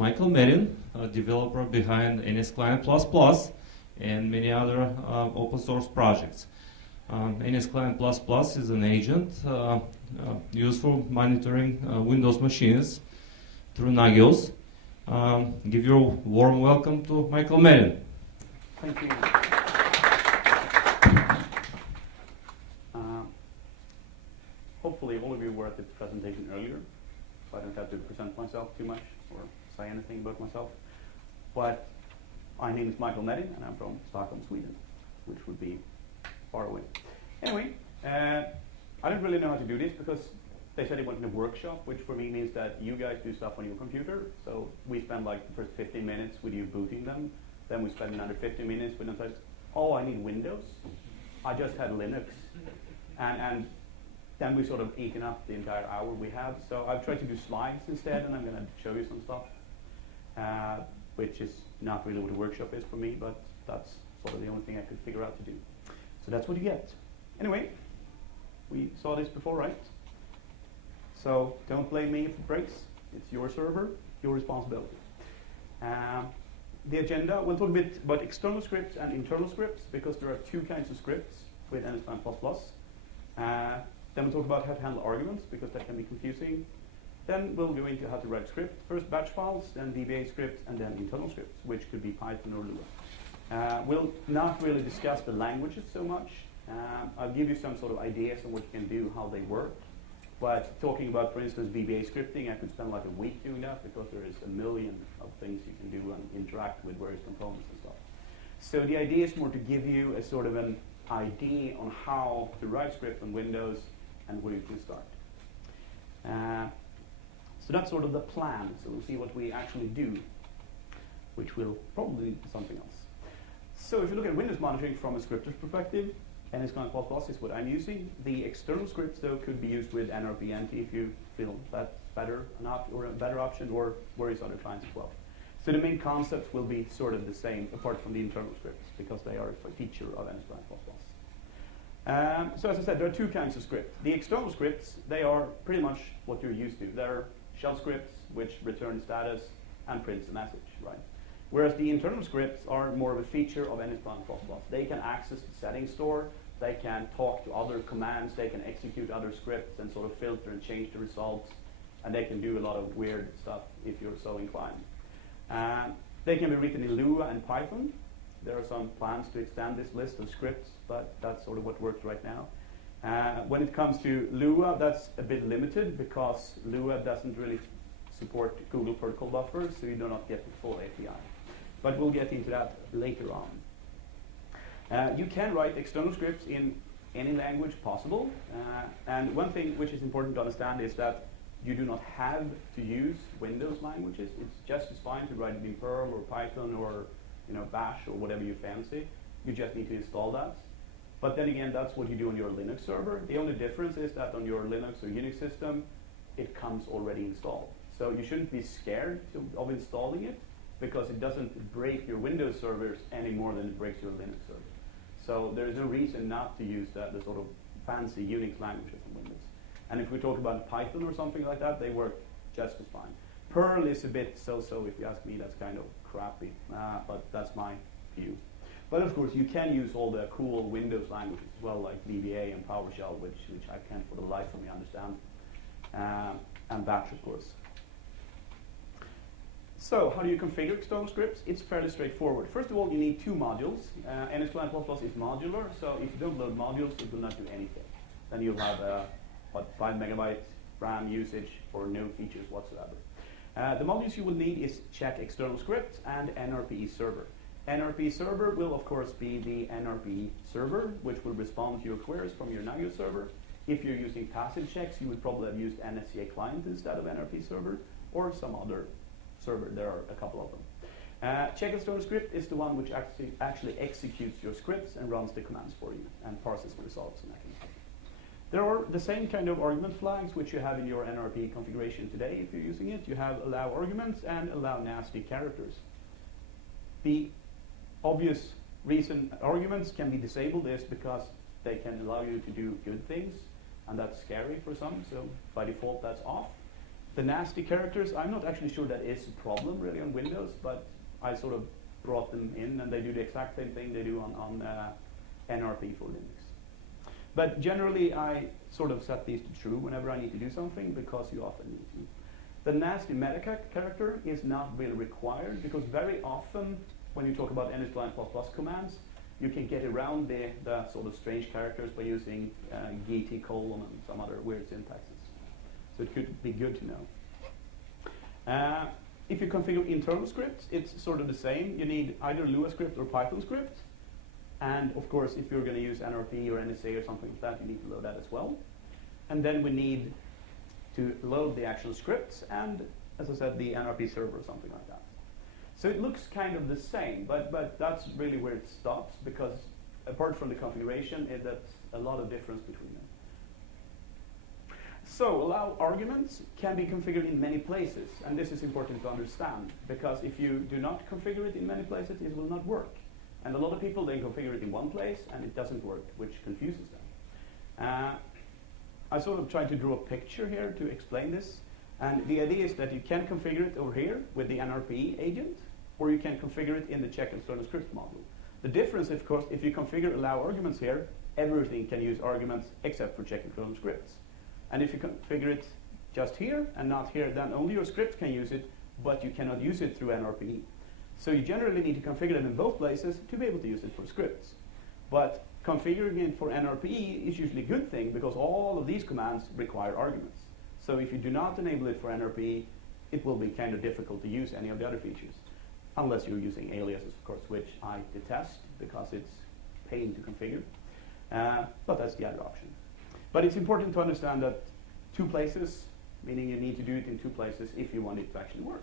Michael Medin, a developer behind NSClient++ and many other open source projects. NSClient++ is an agent used for monitoring Windows machines through Nagios. Give your warm welcome to Michael Medin. Thank you. Hopefully all of you were at the presentation earlier, so I don't have to present myself too much or say anything about myself. But my name is Michael Medin, and I'm from Stockholm, Sweden, which would be far away. Anyway, I don't really know how to do this because they said they wanted a workshop, which for me means that you guys do stuff on your computer. So we spend like the first 15 minutes with you booting them. Then we spend another 15 minutes with them. Oh, I need Windows. I just had Linux. And then we sort of eaten up the entire hour we have. So I've tried to do slides instead, and I'm going to show you some stuff, which is not really what a workshop is for me, but that's sort of the only thing I could figure out to do. So that's what you get. Anyway, we saw this before, right? So don't blame me if it breaks. It's your server, your responsibility. The agenda, we'll talk a bit about external scripts and internal scripts, because there are two kinds of scripts with NSClient++. Then we'll talk about how to handle arguments, because that can be confusing. Then we'll go into how to write script. First batch files, then VBA scripts, and then internal scripts, which could be Python or Lua. We'll not really discuss the languages so much. I'll give you some sort of ideas on what you can do, how they work. But talking about, for instance, VBA scripting, I could spend like a week doing that, because there is a million of things you can do and interact with various components and stuff. So the idea is more to give you a sort of an idea on how to write script on Windows and where you can start. So that's sort of the plan. So we'll see what we actually do, which will probably lead to something else. So if you look at Windows monitoring from a scripter's perspective, NSClient++ is what I'm using. The external scripts, though, could be used with nrp-nt if you feel that's better or a better option, or various other clients as well. So the main concepts will be sort of the same, apart from the internal scripts, because they are a feature of NSClient++. So as I said, there are two kinds of scripts. The external scripts, they are pretty much what you're used to. They're shell scripts, which return status and prints a message, right? Whereas the internal scripts are more of a feature of NSClient++. They can access the settings store, they can talk to other commands, they can execute other scripts and sort of filter and change the results, and they can do a lot of weird stuff if you're so inclined. They can be written in Lua and Python. There are some plans to extend this list of scripts, but that's sort of what works right now. When it comes to Lua, that's a bit limited, because Lua doesn't really support Google Protocol buffers, so you do not get the full API. But we'll get into that later on. You can write external scripts in any language possible. And one thing which is important to understand is that you do not have to use Windows languages. It's just as fine to write it in Perl or Python or Bash or whatever you fancy. You just need to install that. But then again, that's what you do on your Linux server. The only difference is that on your Linux or Unix system, it comes already installed. So you shouldn't be scared of installing it, because it doesn't break your Windows servers any more than it breaks your Linux server. So there is no reason not to use the sort of fancy Unix languages on Windows. And if we talk about Python or something like that, they work just as fine. Perl is a bit so-so, if you ask me. That's kind of crappy, but that's my view. But of course, you can use all the cool Windows languages as well, like VBA and PowerShell, which I can't for the life of me understand, and Bash, of course. So how do you configure external scripts? It's fairly straightforward. First of all, you need two modules. NSClient++ is modular, so if you don't load modules, it will not do anything. Then you'll have 5 megabyte RAM usage for no features whatsoever. The modules you will need is check external scripts and NRPE server. NRPE server will, of course, be the NRPE server, which will respond to your queries from your Nagios server. If you're using passive checks, you would probably have used NSClient instead of NRPE server, or some other server. There are a couple of them. Check external script is the one which actually executes your scripts and runs the commands for you and parses the results and that kind of stuff. There are the same kind of argument flags which you have in your NRP configuration today if you're using it. You have allow arguments and allow nasty characters. The obvious reason arguments can be disabled is because they can allow you to do good things, and that's scary for some, so by default that's off. The nasty characters, I'm not actually sure that is a problem really on Windows, but I sort of brought them in, and they do the exact same thing they do on NRP for Linux. But generally, I sort of set these to true whenever I need to do something, because you often need to. The nasty meta character is not really required, because very often when you talk about NSClient++ commands, you can get around the sort of strange characters by using GT colon and some other weird syntaxes. So it could be good to know. If you configure internal scripts, it's sort of the same. You need either Lua script or Python script. And of course, if you're going to use NRP or NSA or something like that, you need to load that as well. And then we need to load the actual scripts and, as I said, the NRP server or something like that. So it looks kind of the same, but that's really where it stops, because apart from the configuration, that's a lot of difference between them. So allow arguments can be configured in many places, and this is important to understand, because if you do not configure it in many places, it will not work. And a lot of people, they configure it in one place, and it doesn't work, which confuses them. I sort of tried to draw a picture here to explain this. And the idea is that you can configure it over here with the NRP agent, or you can configure it in the check external script module. The difference, of course, if you configure allow arguments here, everything can use arguments except for check external scripts. And if you configure it just here and not here, then only your scripts can use it, but you cannot use it through NRP. So you generally need to configure it in both places to be able to use it for scripts. But configuring it for NRP is usually a good thing, because all of these commands require arguments. So if you do not enable it for NRP, it will be kind of difficult to use any of the other features, unless you're using aliases, of course, which I detest because it's pain to configure. But that's the other option. But it's important to understand that two places, meaning you need to do it in two places if you want it to actually work.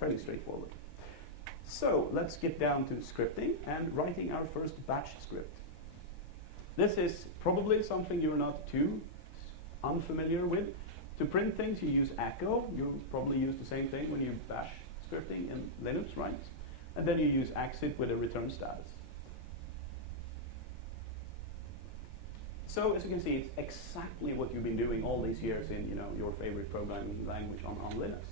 Fairly straightforward. So let's get down to scripting and writing our first batch script. This is probably something you're not too unfamiliar with. To print things, you use echo. You probably use the same thing when you bash scripting in Linux, right? And then you use exit with a return status. So as you can see, it's exactly what you've been doing all these years in your favorite programming language on Linux.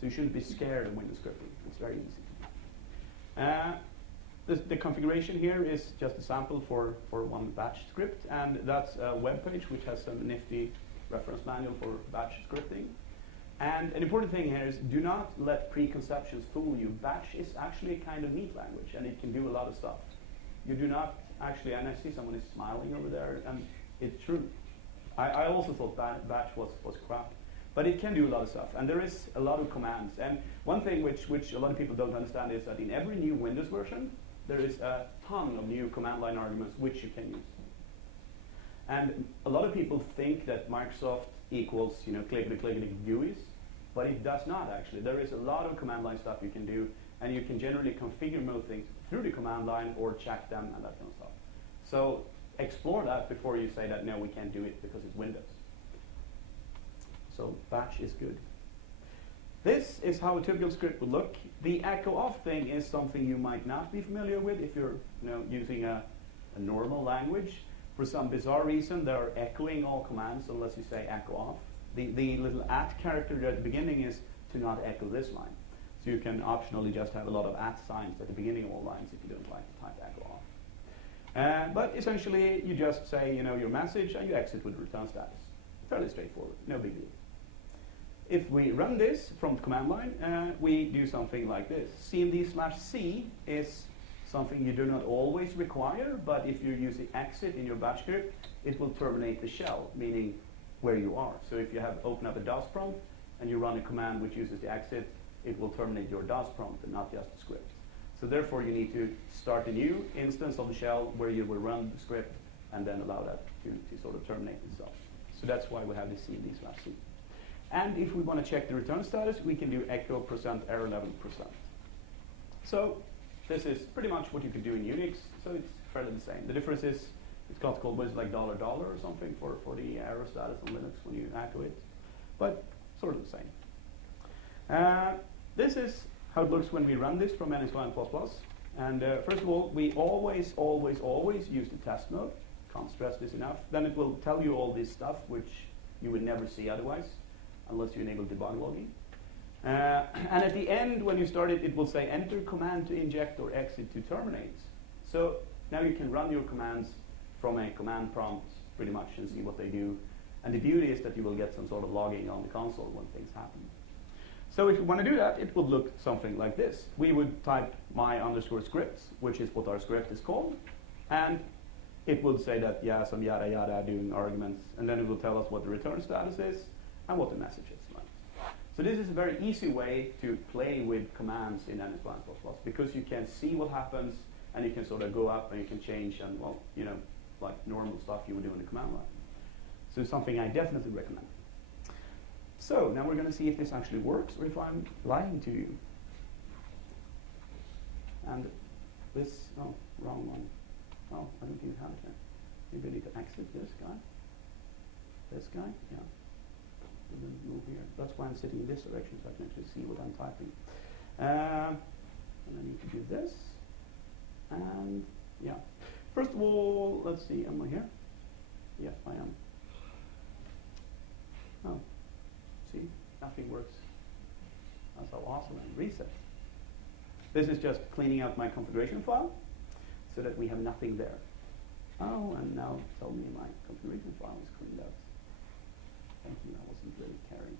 So you shouldn't be scared of Windows scripting. It's very easy. The configuration here is just a sample for one batch script, and that's a web page which has some nifty reference manual for batch scripting. And an important thing here is do not let preconceptions fool you. Batch is actually a kind of neat language, and it can do a lot of stuff. You do not actually, and I see someone is smiling over there, and it's true. I also thought batch was crap. But it can do a lot of stuff, and there is a lot of commands. And one thing which a lot of people don't understand is that in every new Windows version, there is a ton of new command line arguments which you can use. And a lot of people think that Microsoft equals clickety GUIs, but it does not actually. There is a lot of command line stuff you can do, and you can generally configure most things through the command line or check them and that kind of stuff. So explore that before you say that no, we can't do it because it's Windows. So batch is good. This is how a typical script would look. The echo off thing is something you might not be familiar with if you're using a normal language. For some bizarre reason, they're echoing all commands unless you say echo off. The little @ character at the beginning is to not echo this line. So you can optionally just have a lot of @ signs at the beginning of all lines if you don't like to type echo off. But essentially, you just say your message and you exit with return status. Fairly straightforward, no big deal. If we run this from the command line, we do something like this. cmd/c is something you do not always require, but if you're using exit in your batch script, it will terminate the shell, meaning where you are. So if you have open up a DOS prompt and you run a command which uses the exit, it will terminate your DOS prompt and not just the script. So therefore you need to start a new instance of the shell where you will run the script and then allow that to sort of terminate itself. So that's why we have the cmd/c. And if we want to check the return status, we can do echo %error11%. So this is pretty much what you could do in Unix, so it's fairly the same. The difference is it's called like $$ or something for the error status on Linux when you echo it, but sort of the same. This is how it looks when we run this from NSClient++. And first of all, we always use the test mode. Can't stress this enough. Then it will tell you all this stuff which you would never see otherwise. unless you enable debug logging. And at the end, when you start it, it will say enter command to inject or exit to terminate. So now you can run your commands from a command prompt pretty much and see what they do. And the beauty is that you will get some sort of logging on the console when things happen. So if you want to do that, it would look something like this. We would type my_scripts, which is what our script is called. And it would say that, yeah, some yada yada doing arguments. And then it will tell us what the return status is and what the message is like. So this is a very easy way to play with commands in NSClient++, because you can see what happens and you can sort of go up and you can change and, well, you know, like normal stuff you would do in the command line. So it's something I definitely recommend. So now we're going to see if this actually works or if I'm lying to you. And this, oh, wrong one. Oh, I don't even have it here. Maybe I need to exit this guy. This guy, yeah. And then move here. That's why I'm sitting in this direction, so I can actually see what I'm typing. And I need to do this. And yeah. First of all, let's see, am I here? Yes, I am. Oh, see, nothing works. That's how awesome. And reset. This is just cleaning out my configuration file so that we have nothing there. Oh, and now tell me my configuration file is cleaned out. Thank you, I wasn't really caring.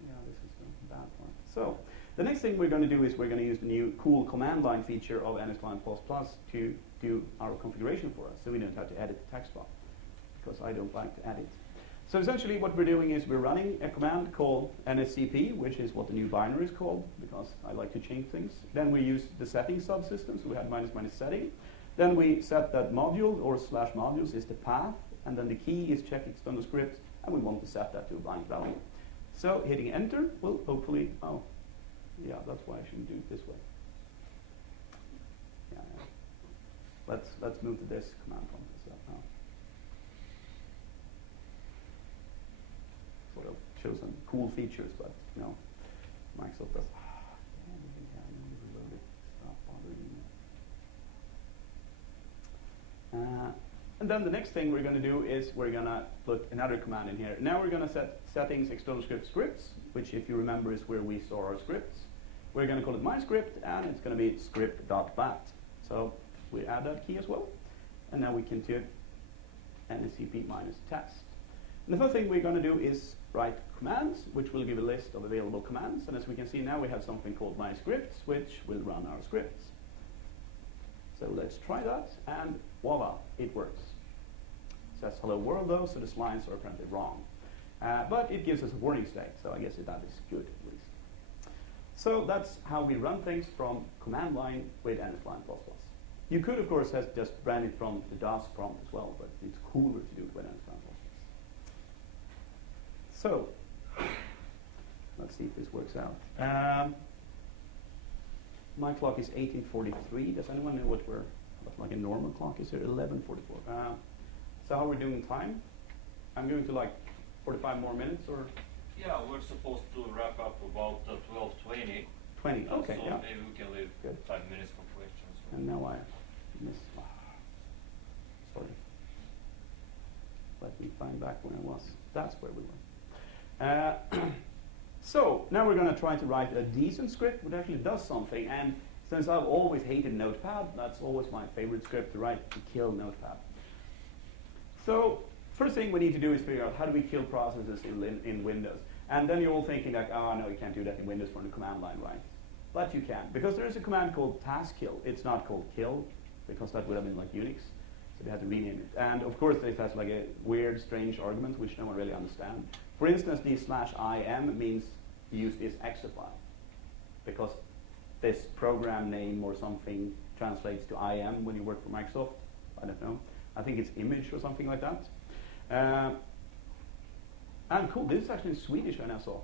Yeah, this is the bad part. So, the next thing we're going to do is we're going to use the new cool command line feature of NSClient++ to do our configuration for us, so we don't have to edit the text box, because I don't like to edit. So essentially what we're doing is we're running a command called NSCP, which is what the new binary is called, because I like to change things. Then we use the settings subsystem, so we have -- setting. Then we set that module or /modules is the path, and then the key is check external script, and we want to set that to a blank value. So hitting enter will hopefully, oh, yeah, that's why I shouldn't do it this way. Yeah, yeah. Let's move to this command prompt now. Sort of show some cool features, but you know, Microsoft does. And then the next thing we're going to do is we're going to put another command in here. Now we're going to set settings external scripts, which if you remember is where we store our scripts. We're going to call it my script, and it's going to be script.bat. So we add that key as well. And now we can do nscp-test. And the first thing we're going to do is write commands, which will give a list of available commands. And as we can see now, we have something called my scripts, which will run our scripts. So let's try that, and voila, it works. It says hello world though, so the lines are apparently wrong. But it gives us a warning state, so I guess that is good at least. So that's how we run things from command line with NSClient++. You could, of course, have just ran it from the DOS prompt as well, but it's cooler to do it with NSClient++. So, let's see if this works out. My clock is 18:43. Does anyone know what like a normal clock is here? 11:44. So how are we doing time? I'm going to like 45 more minutes, or? Yeah, we're supposed to wrap up about 12:20. 20. Okay. So yeah. maybe we can leave 5 minutes for questions. And now I miss. Sorry. Let me find back where I was. That's where we were. So now we're going to try to write a decent script which actually does something. And since I've always hated Notepad, that's always my favorite script to write, to kill Notepad. So first thing we need to do is figure out how do we kill processes in Windows. And then you're all thinking like, oh no, you can't do that in Windows from the command line, right? But you can, because there is a command called task kill. It's not called kill, because that would have been like Unix. So they had to rename it. And of course it has like a weird, strange argument which no one really understands. For instance, the /im means use this exe file, because this program name or something translates to IM when you work for Microsoft. I don't know. I think it's image or something like that. And cool, this is actually in Swedish I now saw.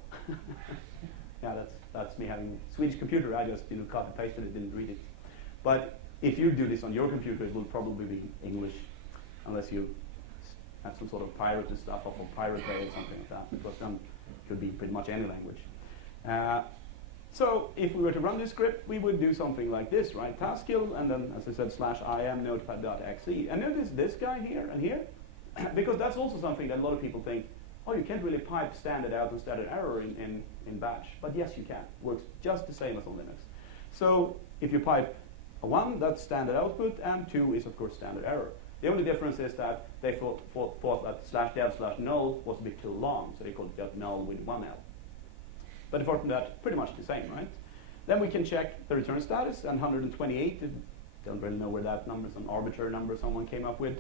Yeah, that's me having a Swedish computer. I just copy pasted it, didn't read it. But if you do this on your computer, it will probably be English, unless you have some sort of pirated stuff off of Pirate Bay or something like that, because then it could be pretty much any language. So if we were to run this script, we would do something like this, right? Task kill, and then, as I said, /im notepad.exe. And notice this guy here and here, because that's also something that a lot of people think, oh, you can't really pipe standard out and standard error in Bash. But yes, you can. Works just the same as on Linux. So if you pipe a 1, that's standard output, and 2 is, of course, standard error. The only difference is that they thought that /dev/null was a bit too long, so they called it null with 1L. But apart from that, pretty much the same, right? Then we can check the return status, and 128, don't really know where that number is, an arbitrary number someone came up with,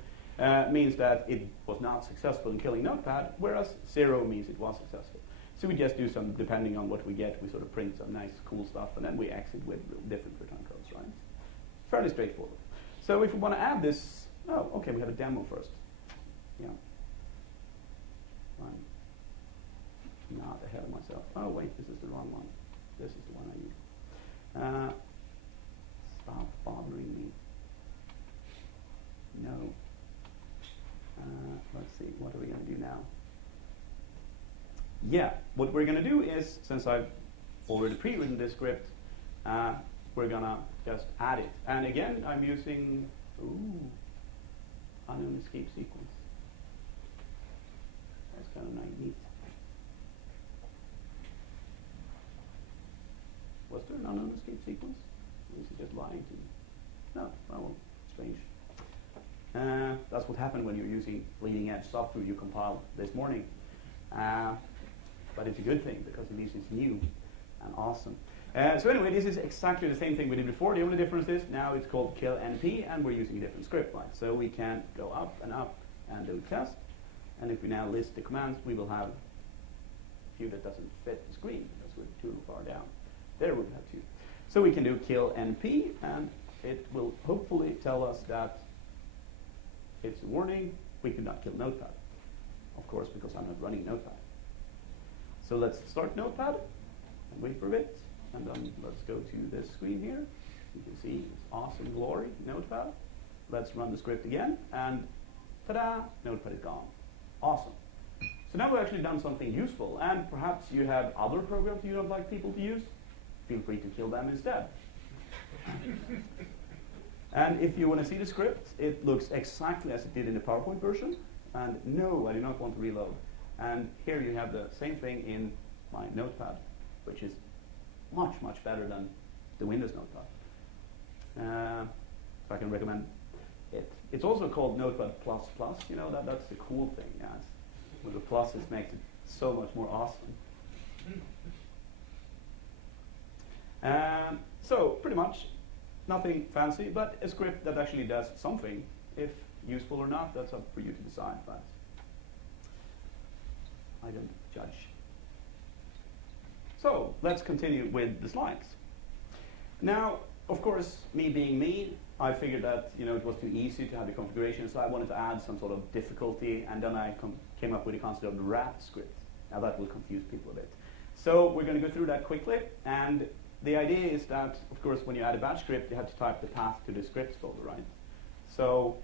means that it was not successful in killing Notepad, whereas 0 means it was successful. So we just do some, depending on what we get, we sort of print some nice, cool stuff, and then we exit with different return codes, right? Fairly straightforward. So if we want to add this, oh, okay, we have a demo first. Yeah. Fine. Not ahead of myself. Oh, wait, this is the wrong one. This is the one I need. Stop bothering me. No. Let's see, what are we going to do now? Yeah, what we're going to do is, since I've already pre-written this script, we're going to just add it. And again, I'm using unknown escape sequence. That's kind of neat. Was there an unknown escape sequence? Or is he just lying to me? No, well, strange. That's what happened when you're using leading edge software you compiled this morning. But it's a good thing because it means it's new and awesome. So anyway, this is exactly the same thing we did before. The only difference is now it's called kill np, and we're using a different script line. So we can go up and do test. And if we now list the commands, we will have a few that doesn't fit the screen because we're too far down. There we have two. So we can do kill np, and it will hopefully tell us that it's a warning, we could not kill Notepad. Of course, because I'm not running Notepad. So let's start Notepad and wait for a bit. And then let's go to this screen here. You can see it's awesome glory, Notepad. Let's run the script again, and ta-da, Notepad is gone. Awesome. So now we've actually done something useful, and perhaps you have other programs you don't like people to use. Feel free to kill them instead. And if you want to see the script, it looks exactly as it did in the PowerPoint version. And no, I do not want to reload. And here you have the same thing in my Notepad, which is much, much better than the Windows Notepad. If I can recommend it. It's also called Notepad++. You know, that's the cool thing. Yes. With the pluses makes it so much more awesome. So pretty much nothing fancy, but a script that actually does something. If useful or not, that's up for you to decide. But I don't judge. So let's continue with the slides. Now, of course, me being me, I figured that it was too easy to have the configuration, so I wanted to add some sort of difficulty, and then I came up with the concept of the wrap script. Now that will confuse people a bit. So we're going to go through that quickly, and the idea is that, of course, when you add a batch script, you have to type the path to the scripts folder, right? So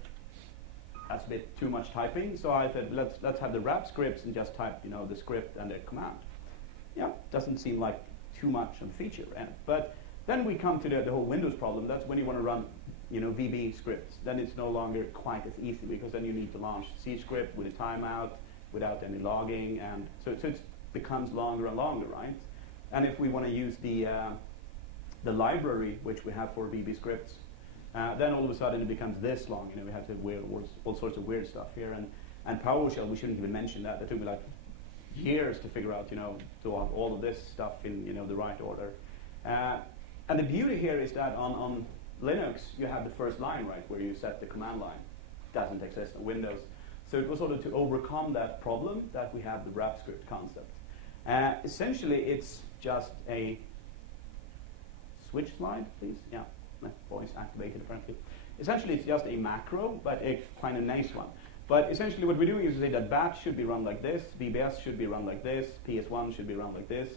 that's a bit too much typing, so I said, let's have the wrap scripts and just type, the script and the command. Yeah, doesn't seem like too much of a feature, but then we come to the whole Windows problem. That's when you want to run, VB scripts. Then it's no longer quite as easy because then you need to launch C script with a timeout without any logging, and so it becomes longer and longer, right? And if we want to use the library which we have for VB scripts, then all of a sudden it becomes this long. We have to weird all sorts of weird stuff here, and PowerShell. We shouldn't even mention that. That took me like years to figure out, to have all of this stuff in the right order. And the beauty here is that on Linux you have the first line, right, where you set the command line. Doesn't exist on Windows. So it was sort of to overcome that problem that we have the wrap script concept. Essentially, it's just a switch slide, please. Yeah, my voice activated apparently. Essentially, it's just a macro, but a kind of nice one. But essentially, what we're doing is to say that batch should be run like this, VBS should be run like this, PS1 should be run like this.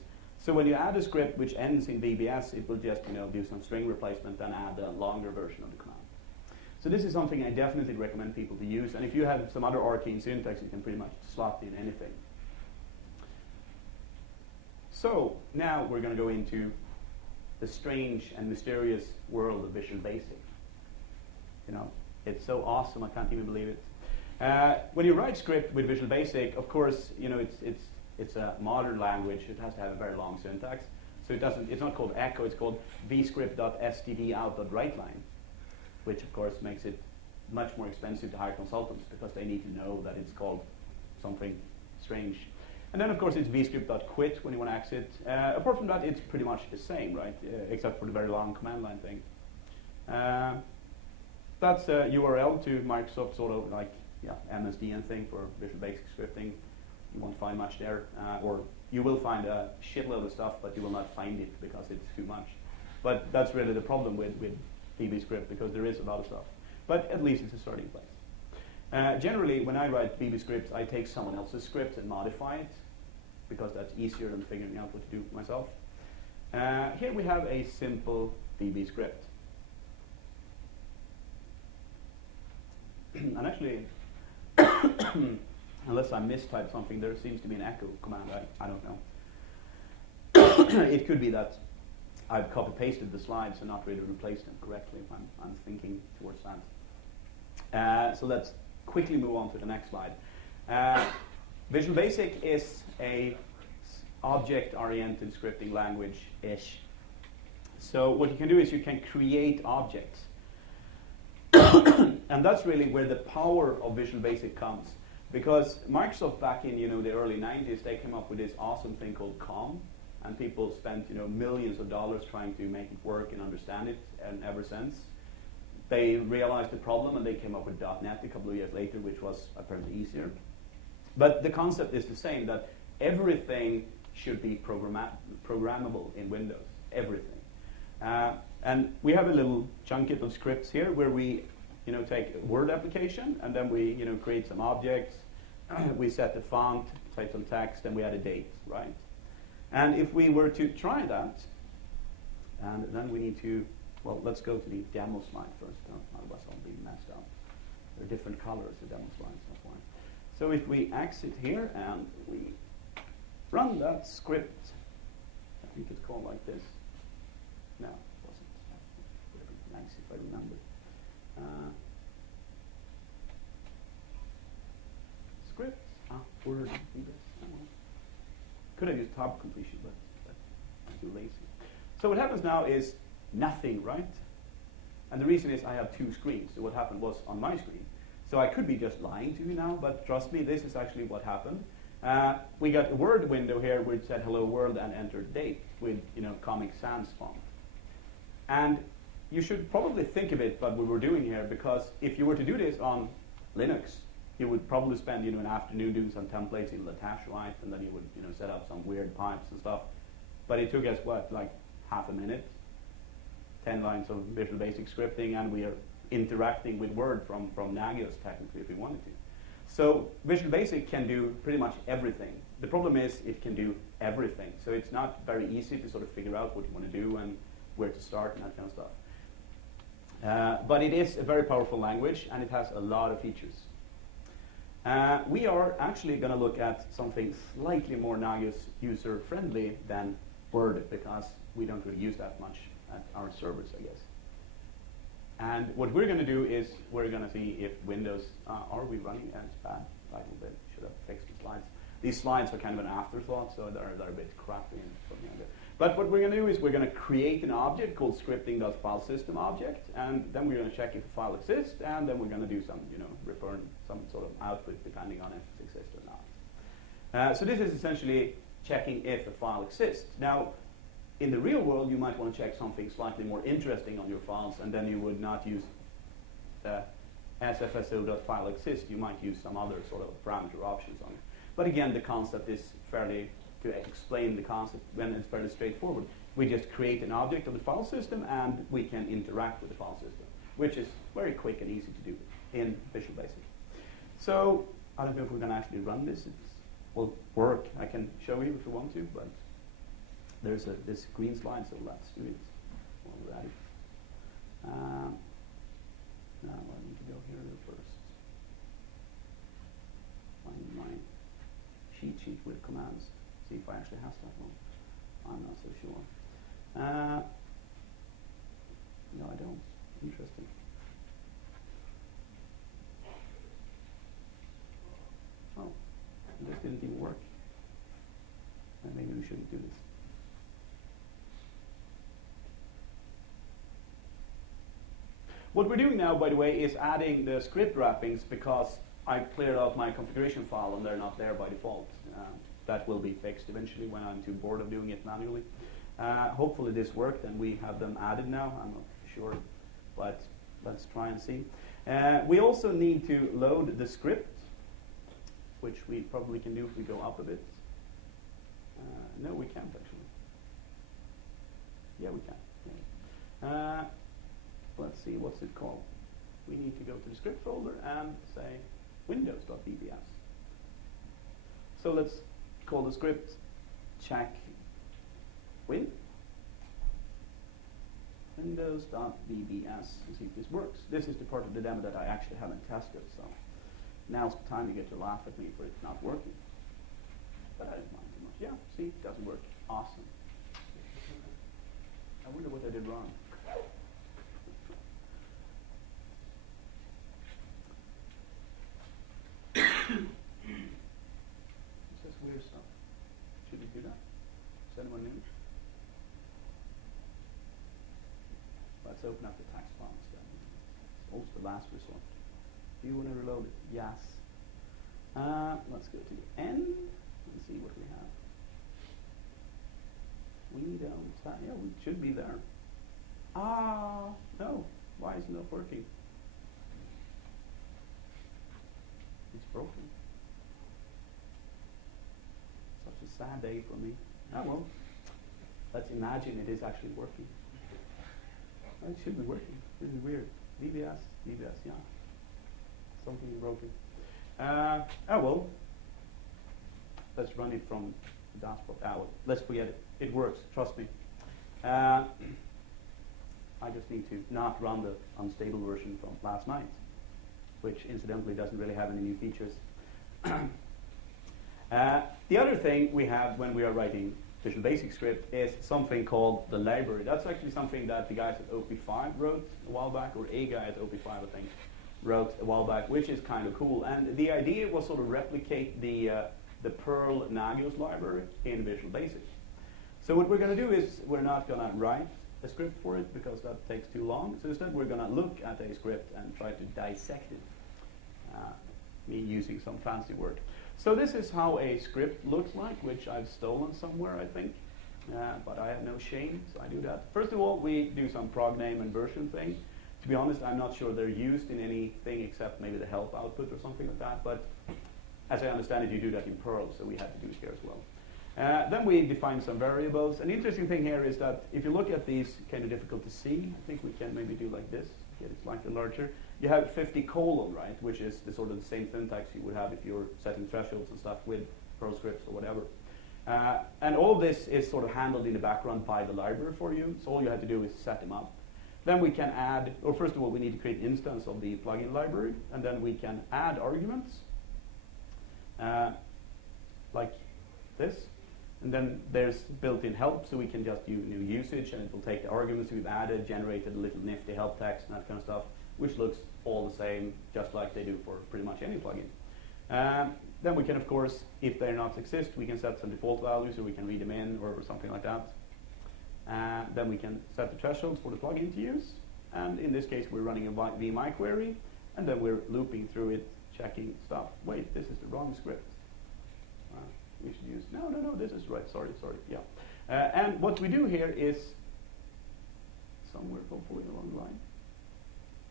So when you add a script which ends in VBS, it will just do some string replacement and add a longer version of the command. So this is something I definitely recommend people to use. And if you have some other arcane syntax, you can pretty much slot in anything. So now we're going to go into the strange and mysterious world of Visual Basic. You know, it's so awesome, I can't even believe it. When you write script with Visual Basic, of course, you know, it's a modern language. It has to have a very long syntax. So it's not called echo, it's called vscript.stdout.writeline, which of course makes it much more expensive to hire consultants because they need to know that it's called something strange. And then of course it's vscript.quit when you want to exit. Apart from that, it's pretty much the same, right? Except for the very long command line thing. That's a URL to Microsoft sort of like MSDN thing for Visual Basic scripting. You won't find much there, or you will find a shitload of stuff, but you will not find it because it's too much. But that's really the problem with VB script, because there is a lot of stuff. But at least it's a starting place. Generally, when I write VB scripts, I take someone else's script and modify it, because that's easier than figuring out what to do myself. Here we have a simple VB script. And actually, unless I mistyped something, there seems to be an echo command. I don't know. It could be that I've copy-pasted the slides and not really replaced them correctly if I'm thinking towards that. So let's quickly move on to the next slide. Visual Basic is a object-oriented scripting language-ish. So what you can do is you can create objects. And that's really where the power of Visual Basic comes. Because Microsoft back in the early 90s, they came up with this awesome thing called COM, and people spent millions of dollars trying to make it work and understand it, and ever since. They realized the problem and they came up with .NET a couple of years later, which was apparently easier. But the concept is the same, that everything should be programmable in Windows, everything. And we have a little chunket of scripts here where we take a Word application and then we create some objects. We set the font, type some text, and we add a date, right? And if we were to try that, and then we need to, well, let's go to the demo slide first. Otherwise I'll be messed up. There are different colors, the demo slides, that's why. So if we exit here and we run that script, I think it's called like this. No, it wasn't. It would have been nice if I remembered. Scripts, Word, could have used tab completion, but I'm too lazy. So what happens now is nothing, right? And the reason is I have two screens. So what happened was on my screen. So I could be just lying to you now, but trust me, this is actually what happened. We got a Word window here which said hello world and entered date with Comic Sans font. And you should probably think of it what we were doing here, because if you were to do this on Linux, you would probably spend an afternoon doing some templates in Latach, right? And then you would set up some weird pipes and stuff. But it took us like half a minute, 10 lines of Visual Basic scripting, and we are interacting with Word from Nagios technically if we wanted to. So Visual Basic can do pretty much everything. The problem is it can do everything. So it's not very easy to sort of figure out what you want to do and where to start and that kind of stuff. But it is a very powerful language, and it has a lot of features. We are actually going to look at something slightly more Nagios user-friendly than Word, because we don't really use that much at our servers, I guess. And what we're going to do is we're going to see if Windows, are we running as bad? I should have fixed the slides. These slides are kind of an afterthought, so they're a bit crappy and something like that. But what we're going to do is we're going to create an object called scripting.filesystem object, and then we're going to check if a file exists, and then we're going to do some, return some sort of output depending on if it exists or not. So this is essentially checking if a file exists. Now, in the real world, you might want to check something slightly more interesting on your files, and then you would not use sfso.fileexist. You might use some other sort of parameter options on it. But again, the concept is to explain the concept when it's fairly straightforward. We just create an object of the file system, and we can interact with the file system, which is very quick and easy to do in Visual Basic. So I don't know if we're going to actually run this. It will work. I can show you if you want to, but there's this green slide, so let's do it already. Now I need to go here first. Find my cheat sheet with commands. See if I actually have that one. I'm not so sure. No, I don't. Interesting. Oh, this didn't even work. Maybe we shouldn't do this. What we're doing now, by the way, is adding the script wrappings because I cleared out my configuration file and they're not there by default. That will be fixed eventually when I'm too bored of doing it manually. Hopefully this worked and we have them added now. I'm not sure, but let's try and see. We also need to load the script, which we probably can do if we go up a bit. No, we can't actually. Yeah, we can. Let's see, what's it called? We need to go to the script folder and say windows.vbs. So let's call the script check win windows.vbs and see if this works. This is the part of the demo that I actually haven't tested, so now's the time you get to laugh at me for it not working. But I didn't mind too much. Yeah, see, it doesn't work. Awesome. I wonder what I did wrong. It says weird stuff. Should we do that? Does anyone know? Let's open up the text file instead. It's also the last resort. Do you want to reload it? Yes. Let's go to the end and see what we have. We don't have, yeah, we should be there. No. Why isn't it working? It's broken. Such a sad day for me. Oh well. Let's imagine it is actually working. It should be working. This is weird. VBS, yeah. Something broken. Oh well. Let's run it from the dashboard. Well, let's forget it. It works, trust me. I just need to not run the unstable version from last night, which incidentally doesn't really have any new features. The other thing we have when we are writing Visual Basic script is something called the library. That's actually something that the guys at OP5 wrote a while back, or a guy at OP5 I think wrote a while back, which is kind of cool. And the idea was sort of replicate the Perl Nagios library in Visual Basic. So what we're going to do is we're not going to write a script for it because that takes too long. So instead we're going to look at a script and try to dissect it. Me using some fancy word. So this is how a script looks like, which I've stolen somewhere, I think. But I have no shame, so I do that. First of all, we do some prog name and version thing. To be honest, I'm not sure they're used in anything except maybe the help output or something like that. But as I understand it, you do that in Perl, so we had to do it here as well. Then we define some variables. An interesting thing here is that if you look at these, kind of difficult to see. I think we can maybe do like this, get it slightly larger. You have 50 colon, right, which is the sort of the same syntax you would have if you're setting thresholds and stuff with Perl scripts or whatever. And all this is sort of handled in the background by the library for you. So all you have to do is set them up. Then we can add, or first of all, we need to create an instance of the plugin library, and then we can add arguments like this. And then there's built-in help, so we can just do new usage, and it will take the arguments we've added, generated a little nifty help text and that kind of stuff, which looks all the same, just like they do for pretty much any plugin. Then we can, of course, if they're not exist, we can set some default values, or we can read them in, or something like that. Then we can set the thresholds for the plugin to use. And in this case, we're running a VMI query, and then we're looping through it, checking stuff. Wait, this is the wrong script. We should use, no, this is right, sorry, yeah. And what we do here is, somewhere hopefully along the line.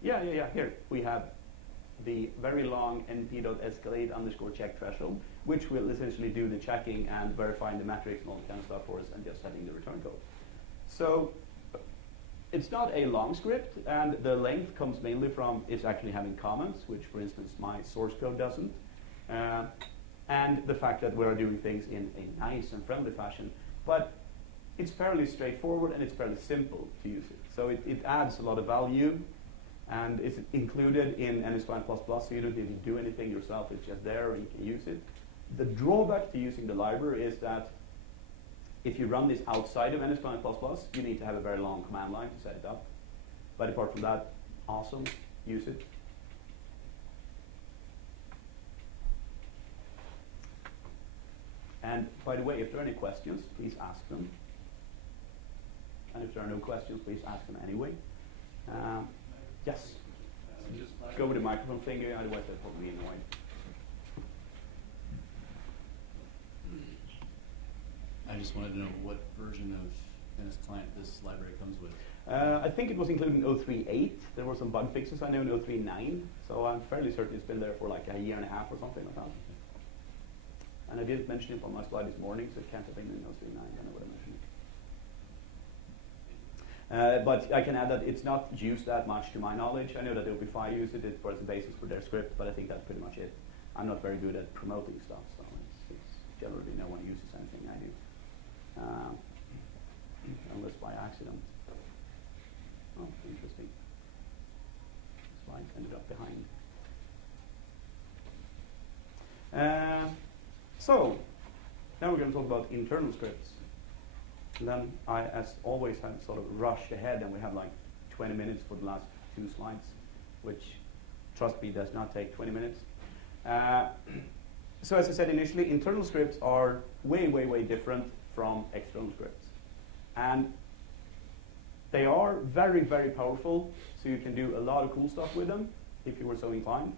Yeah, here we have the very long np.escalate_check threshold, which will essentially do the checking and verifying the metrics and all that kind of stuff for us and just setting the return code. So it's not a long script, and the length comes mainly from it's actually having comments, which for instance my source code doesn't. And the fact that we're doing things in a nice and friendly fashion. But it's fairly straightforward and it's fairly simple to use it. So it adds a lot of value, and it's included in NSClient++, so you don't need to do anything yourself, it's just there and you can use it. The drawback to using the library is that if you run this outside of NSClient++, you need to have a very long command line to set it up. But apart from that, awesome, use it. And by the way, if there are any questions, please ask them. And if there are no questions, please ask them anyway. Yes? Go with the microphone finger, otherwise they'll probably be annoyed. I just wanted to know what version of NSClient this library comes with. I think it was included in 0.3.8. There were some bug fixes I know in 0.3.9, so I'm fairly certain it's been there for like a year and a half or something like that. And I did mention it on my slide this morning, so it can't have been in 0.3.9. I know what I mentioned it. But I can add that it's not used that much to my knowledge. I know that OP5 use it as a basis for their script, but I think that's pretty much it. I'm not very good at promoting stuff, so it's generally no one uses anything I do. Unless by accident. Oh, interesting. Slide ended up behind. So, now we're going to talk about internal scripts. And then I, as always, have sort of rushed ahead, and we have like 20 minutes for the last 2 slides, which, trust me, does not take 20 minutes. So as I said initially, internal scripts are way, way, way different from external scripts. And they are very, very powerful, so you can do a lot of cool stuff with them, if you were so inclined.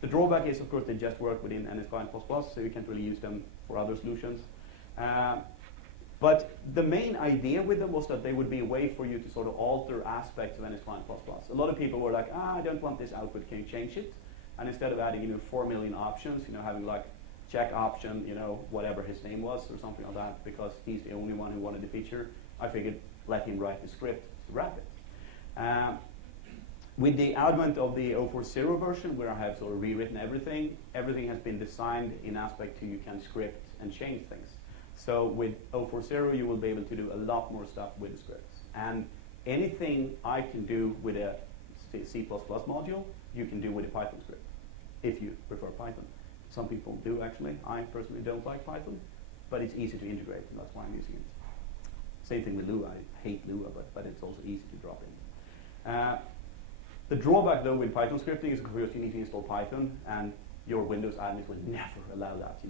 The drawback is, of course, they just work within NSClient++, so you can't really use them for other solutions. But the main idea with them was that they would be a way for you to sort of alter aspects of NSClient++. A lot of people were like, I don't want this output, can you change it? And instead of adding 4 million options, having like check option, whatever his name was or something like that, because he's the only one who wanted the feature, I figured let him write the script to wrap it. With the advent of the 0.4.0 version, where I have sort of rewritten everything has been designed in aspect to you can script and change things. So with 0.4.0, you will be able to do a lot more stuff with the scripts. And anything I can do with a C++ module, you can do with a Python script, if you prefer Python. Some people do, actually. I personally don't like Python, but it's easy to integrate, and that's why I'm using it. Same thing with Lua. I hate Lua, but it's also easy to drop in. The drawback, though, with Python scripting is, of course, you need to install Python, and your Windows admins will never allow that.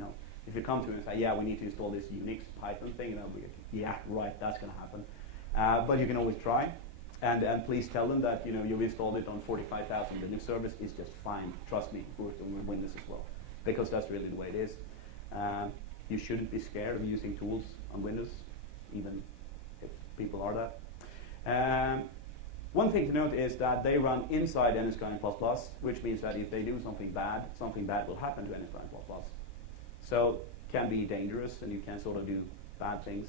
If you come to me and say, yeah, we need to install this Unix Python thing, I'll be like, yeah, right, that's going to happen. But you can always try. And please tell them that you've installed it on 45,000 Linux servers. It's just fine. Trust me, it works on Windows as well, because that's really the way it is. You shouldn't be scared of using tools on Windows, even if people are that. One thing to note is that they run inside NSClient++, which means that if they do something bad will happen to NSClient++. So it can be dangerous, and you can sort of do bad things.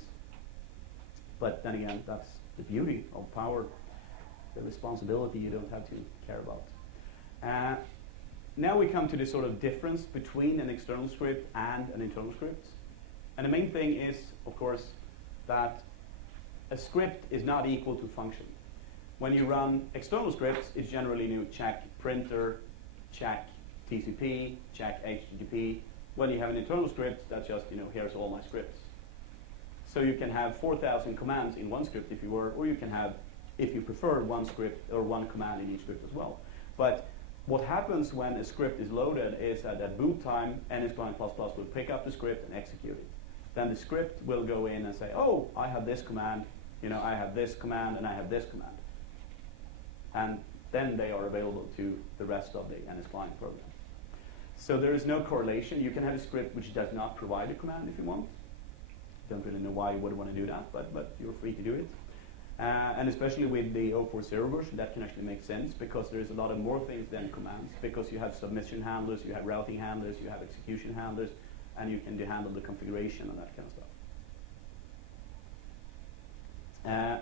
But then again, that's the beauty of power, the responsibility you don't have to care about. Now we come to the sort of difference between an external script and an internal script. And the main thing is, of course, that a script is not equal to function. When you run external scripts, it's generally check printer, check TCP, check HTTP. When you have an internal script, that's just, here's all my scripts. So you can have 4,000 commands in one script if you were, or you can have, if you prefer, one script or one command in each script as well. But what happens when a script is loaded is that at boot time, NSClient++ will pick up the script and execute it. Then the script will go in and say, oh, I have this command, I have this command, and I have this command. And then they are available to the rest of the NSClient program. So there is no correlation. You can have a script which does not provide a command if you want. Don't really know why you would want to do that, but you're free to do it. And especially with the 0.4.0 version, that can actually make sense, because there's a lot of more things than commands, because you have submission handlers, you have routing handlers, you have execution handlers, and you can handle the configuration and that kind of stuff.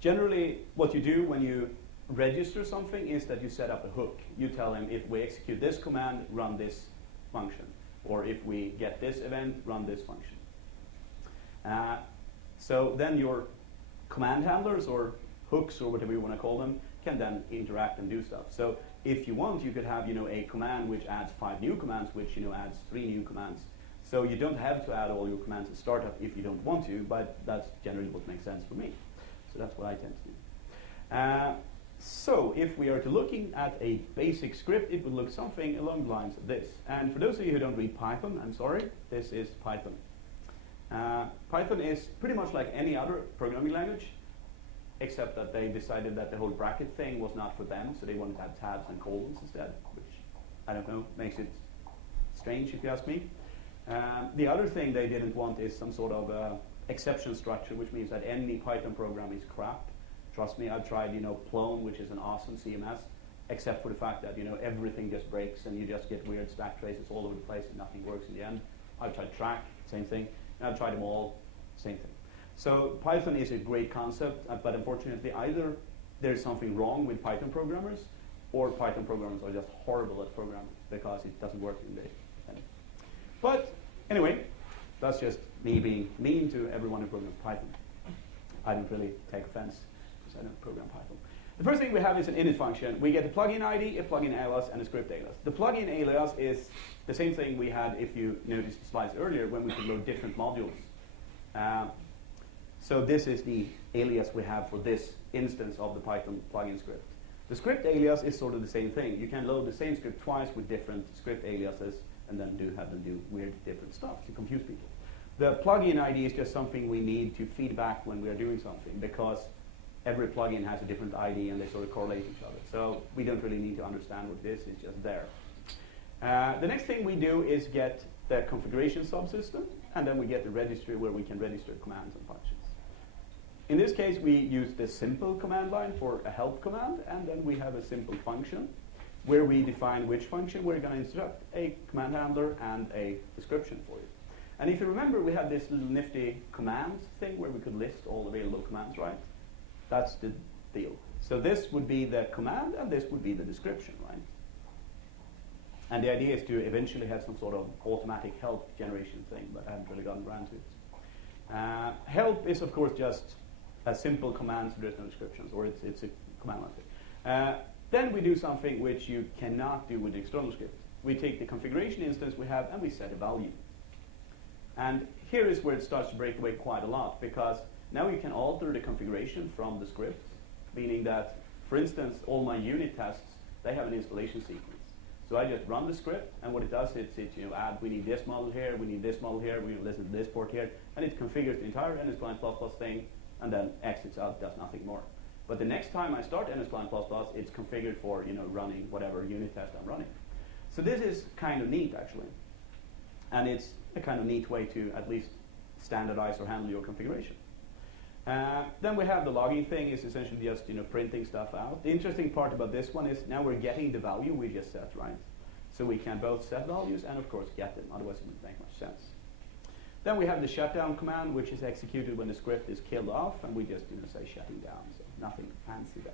Generally, what you do when you register something is that you set up a hook. You tell him, if we execute this command, run this function. Or if we get this event, run this function. So then your command handlers, or hooks, or whatever you want to call them, can then interact and do stuff. So if you want, you could have a command which adds 5 new commands, which adds 3 new commands. So you don't have to add all your commands at startup if you don't want to, but that's generally what makes sense for me. So that's what I tend to do. So if we are to looking at a basic script, it would look something along the lines of this. And for those of you who don't read Python, I'm sorry, this is Python. Python is pretty much like any other programming language, except that they decided that the whole bracket thing was not for them, so they wanted to have tabs and colons instead, which, I don't know, makes it strange if you ask me. The other thing they didn't want is some sort of exception structure, which means that any Python program is crap. Trust me, I've tried, Plone, which is an awesome CMS, except for the fact that, everything just breaks and you just get weird stack traces all over the place and nothing works in the end. I've tried Track, same thing, and I've tried them all, same thing. So Python is a great concept, but unfortunately either there's something wrong with Python programmers, or Python programmers are just horrible at programming because it doesn't work in the end. But anyway, that's just me being mean to everyone who programs Python. I don't really take offense, because I don't program Python. The first thing we have is an init function. We get a plugin ID, a plugin alias, and a script alias. The plugin alias is the same thing we had, if you noticed the slides earlier, when we could load different modules. So this is the alias we have for this instance of the Python plugin script. The script alias is sort of the same thing. You can load the same script twice with different script aliases, and then have them do weird different stuff to confuse people. The plugin ID is just something we need to feedback when we are doing something, because every plugin has a different ID and they sort of correlate each other. So we don't really need to understand what this is, it's just there. The next thing we do is get the configuration subsystem, and then we get the registry where we can register commands and functions. In this case, we use the simple command line for a help command, and then we have a simple function where we define which function we're going to instruct, a command handler and a description for it. And if you remember, we had this little nifty commands thing where we could list all available commands, right? That's the deal. So this would be the command, and this would be the description, right? And the idea is to eventually have some sort of automatic help generation thing, but I haven't really gotten around to it. Help is, of course, just a simple command, so there's no descriptions, or it's a command line thing. Then we do something which you cannot do with the external script. We take the configuration instance we have, and we set a value. And here is where it starts to break away quite a lot, because now you can alter the configuration from the script, meaning that, for instance, all my unit tests, they have an installation sequence. So I just run the script, and what it does is it add, we need this model here, we need this model here, we need to listen to this port here, and it configures the entire NSClient++ thing, and then exits out, does nothing more. But the next time I start NSClient++, it's configured for running whatever unit test I'm running. So this is kind of neat, actually. And it's a kind of neat way to at least standardize or handle your configuration. Then we have the logging thing, is essentially just printing stuff out. The interesting part about this one is now we're getting the value we just set, right? So we can both set values and of course get them, otherwise it wouldn't make much sense. Then we have the shutdown command, which is executed when the script is killed off, and we just say shutting down, so nothing fancy there.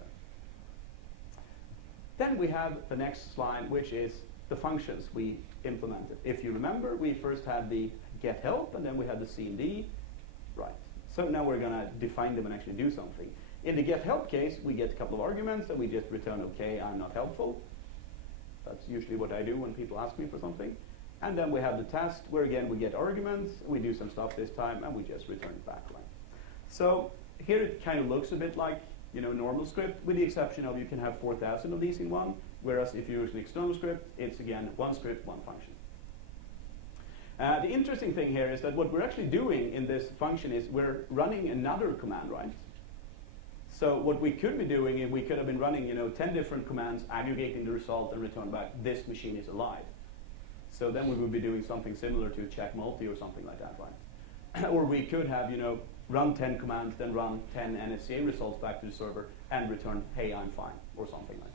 Then we have the next slide, which is the functions we implemented. If you remember, we first had the get help, and then we had the cmd. Right. So now we're going to define them and actually do something. In the get help case, we get a couple of arguments, and we just return, okay, I'm not helpful. That's usually what I do when people ask me for something. And then we have the test, where again we get arguments, we do some stuff this time, and we just return it back, right? So here it kind of looks a bit like normal script, with the exception of you can have 4,000 of these in one, whereas if you use an external script, it's again one script, one function. The interesting thing here is that what we're actually doing in this function is we're running another command, right? So what we could be doing is we could have been running 10 different commands, aggregating the result and return back, this machine is alive. So then we would be doing something similar to check multi or something like that, right? Or we could have run 10 commands, then run 10 NSCA results back to the server and return, hey, I'm fine, or something like that.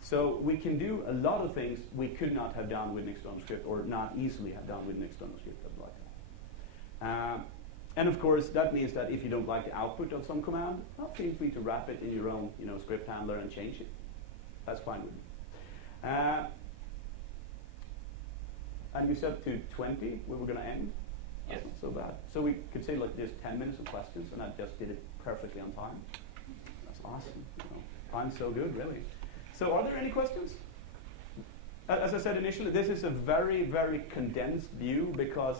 So we can do a lot of things we could not have done with an external script, or not easily have done with an external script like that. And of course, that means that if you don't like the output of some command, well, feel free to wrap it in your own script handler and change it. That's fine with me. And we set to 20, we were going to end. Yes. That's not so bad. So we could say like there's 10 minutes of questions, and I just did it perfectly on time. That's awesome. Time's so good, really. So are there any questions? As I said initially, this is a very, very condensed view, because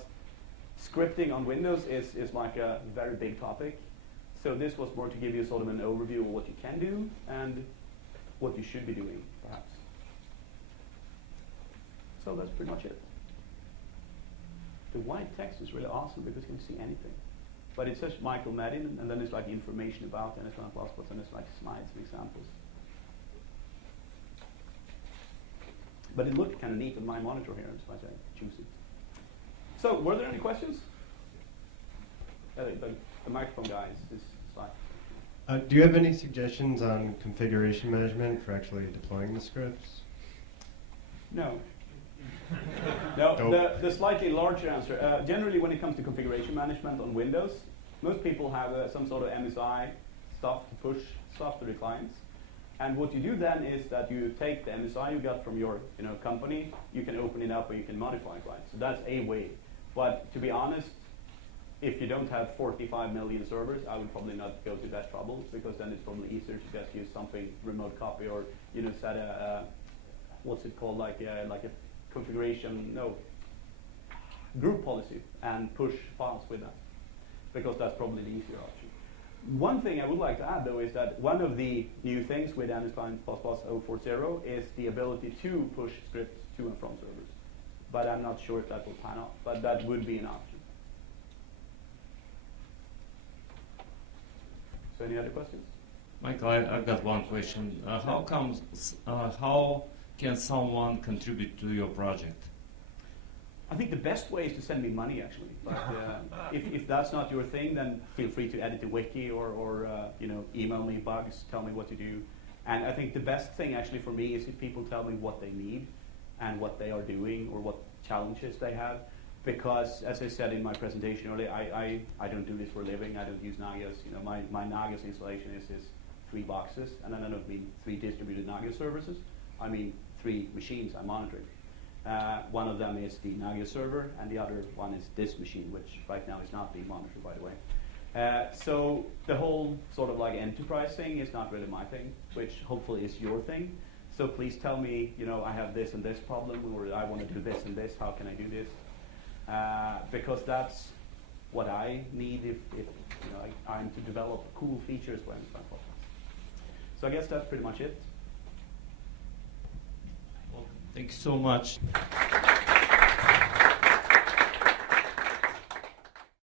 scripting on Windows is like a very big topic. So this was more to give you sort of an overview of what you can do, and what you should be doing, perhaps. So that's pretty much it. The white text is really awesome because you can see anything. But it says Michael Medin, and then it's like information about NSClient++, and it's like slides and examples. But it looked kind of neat on my monitor here, so I choose it. So, were there any questions? The microphone guys, this slide. Do you have any suggestions on configuration management for actually deploying the scripts? No. No, the slightly larger answer. Generally, when it comes to configuration management on Windows, most people have some sort of MSI stuff to push stuff to the clients. And what you do then is that you take the MSI you got from your company, you can open it up and you can modify it, right? So that's a way. But to be honest, if you don't have 45 million servers, I would probably not go to that trouble, because then it's probably easier to just use something remote copy, or set a what's it called, like a configuration, group policy, and push files with that, because that's probably the easier option. One thing I would like to add, though, is that one of the new things with NSClient++ 0.40 is the ability to push scripts to and from servers. But I'm not sure if that will pan out, but that would be an option. So any other questions? Michael, I've got one question. How can someone contribute to your project? I think the best way is to send me money, actually. But if that's not your thing, then feel free to edit the wiki, or email me bugs, tell me what to do. And I think the best thing actually for me is if people tell me what they need and what they are doing, or what challenges they have. Because, as I said in my presentation earlier, I don't do this for a living. I don't use Nagios. My Nagios installation is 3 boxes, and then I don't mean 3 distributed Nagios services. I mean 3 machines I'm monitoring. One of them is the Nagios server, and the other one is this machine, which right now is not being monitored, by the way. So the whole sort of like enterprise thing is not really my thing, which hopefully is your thing. So please tell me, I have this and this problem, or I want to do this and this. How can I do this? Because that's what I need if I'm to develop cool features for NSClient++. So I guess that's pretty much it. Well, thank you so much.